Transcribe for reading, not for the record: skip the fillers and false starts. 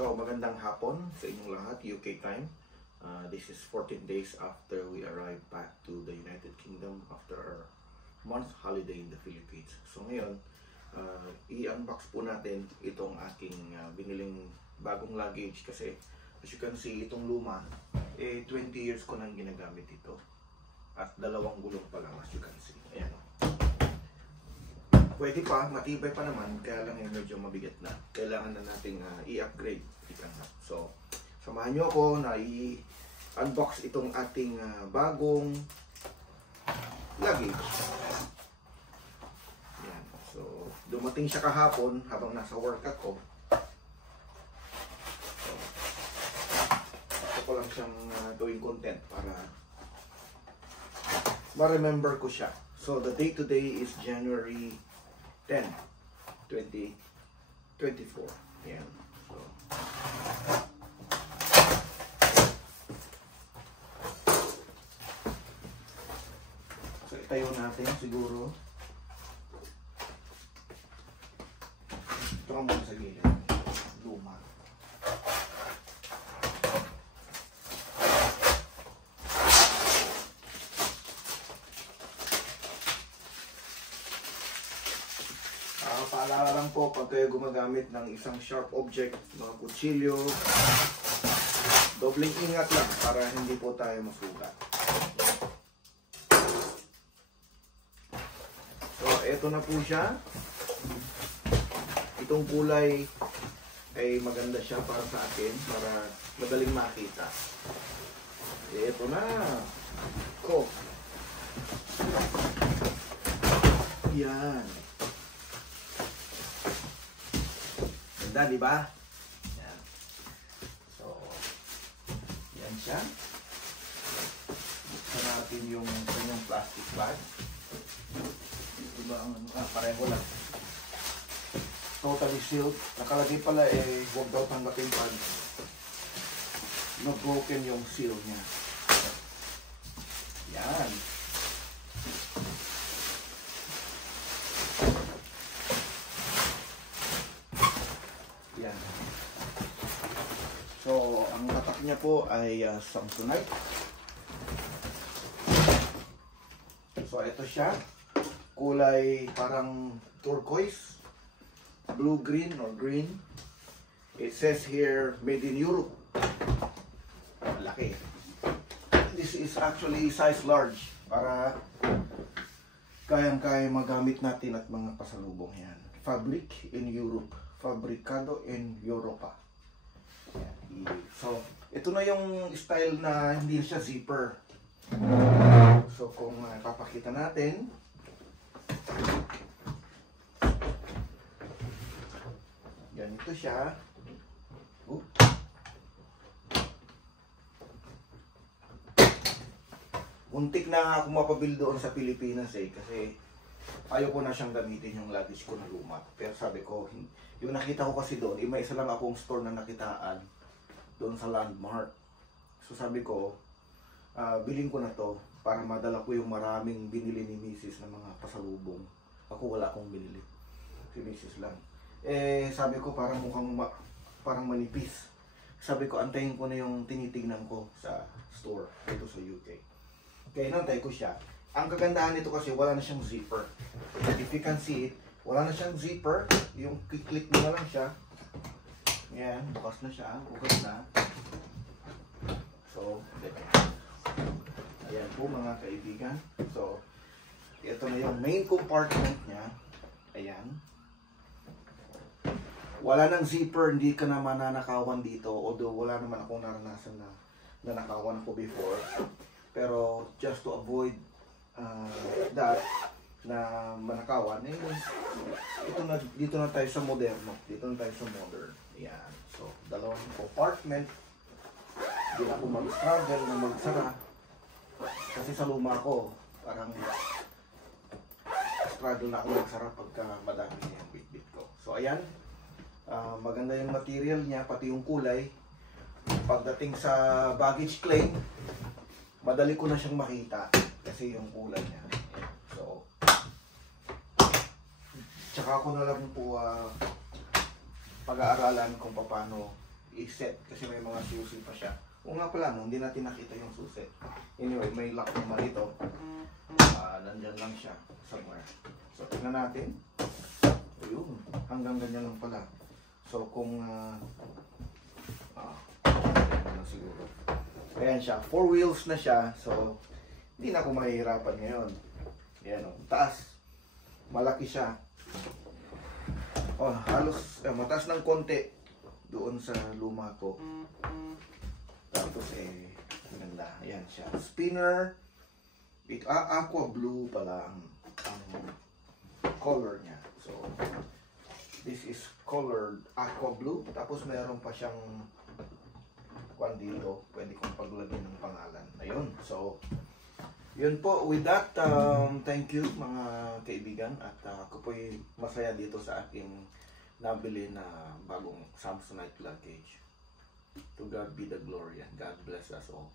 So, magandang hapon sa inyong lahat, UK time. This is 14 days after we arrived back to the United Kingdom after our month holiday in the Philippines. So ngayon, i-unbox po natin itong aking biniling bagong luggage kasi as you can see, itong luma, 20 years ko nang ginagamit ito. At dalawang gulong pa lang as you can see. Ayan. Pwede pa, matibay pa naman, kaya lang medyo mabigat na. Kailangan na nating i-upgrade. So, samahan nyo ako na i-unbox itong ating bagong luggage. Yan. So, dumating siya kahapon habang nasa work ako. So, ito ko lang siyang gawing content para ma-remember ko siya. So, the date today is January 10, 2024. Ayan. So, itayo natin siguro. Ito ka muna sa gilid. Luma. Paalala lang po, pag kayo gumagamit ng isang sharp object, mga kutsilyo, dobleng ingat lang para hindi po tayo masugat. So, eto na po siya. Itong kulay ay maganda siya para sa akin, para madaling makita. Eto na. Ko. Yan. Ganda, di ba? Yan. So, yan siya. Buksan natin yung kanyang plastic bag. Diba ang pareho lang. Totally sealed. Nakalagay pala huwag daw tanggapin pag broken yung seal niya. Yan. Yan. So, ang tatak niya po ay Samsonite. So, ito siya. Kulay parang turquoise, blue-green or green. It says here, made in Europe. Malaki. This is actually size large para kayang-kaya magamit natin at mga pasalubong yan. Fabric in Europe. Fabricado in Europa. Yan. So, ito na yung style na hindi siya zipper. So, kung papakita natin, ganito siya. Muntik na ako mapabil doon sa Pilipinas kasi ayaw ko na siyang gamitin yung luggage ko na luma. Pero sabi ko, yung nakita ko kasi doon, may isa lang akong store na nakitaan doon sa Landmark. So sabi ko, bilhin ko na to para madala ko yung maraming binili ni Mrs. na mga pasalubong. Ako wala akong binili. Si Mrs. lang. Sabi ko parang parang manipis. Sabi ko, antayin ko na yung tinitignan ko sa store dito sa UK. Kaya nantay ko siya. Ang kagandahan nito kasi wala na siyang zipper. If you can see it, wala na siyang zipper. Yung click mo na lang siya. Yan, bukas na siya. Bukas na. So, ayan po mga kaibigan. So, ito na yung main compartment niya. Ayan. Wala nang zipper, hindi ka na mananakawan dito. Although wala naman akong naranasan na nanakawan ko before. Pero just to avoid that na manakawan, dito na tayo sa moderno. Dito na tayo sa modern. Ayan. So, dalawang compartment. Hindi na ako mag-struggle na magsara. Kasi sa luma ko, parang struggle na ako magsara pagka madami na yung bit-bit ko. So, ayan. Maganda yung material niya, pati yung kulay. Pagdating sa baggage claim, madali ko na siyang makita kasi yung kulay niya. So, tsaka ako na lang po pag-aaralan kung paano i-set kasi may mga susi pa siya. O nga pala, no, hindi natin nakita yung susi. Anyway, may lock naman ito. Nandyan lang siya somewhere. So, tingnan natin. Ayun, hanggang ganyan lang pala. So, kung ano siguro. Ayan siya, 4 wheels na siya. So, hindi na ako mahihirapan ngayon. Ayan o, taas. Malaki siya. Oh, halos mataas ng konti doon sa luma ko. Tapos maganda. Ayan siya. Spinner. Aqua blue pala ang color niya. So, this is colored aqua blue. Tapos mayroon pa siyang kwan dito. Pwede kong paglagyan ng pangalan. Ayun. So, yun po. With that, thank you mga kaibigan. At ako po'y masaya dito sa aking nabili na bagong Samsonite luggage. To God be the glory and God bless us all.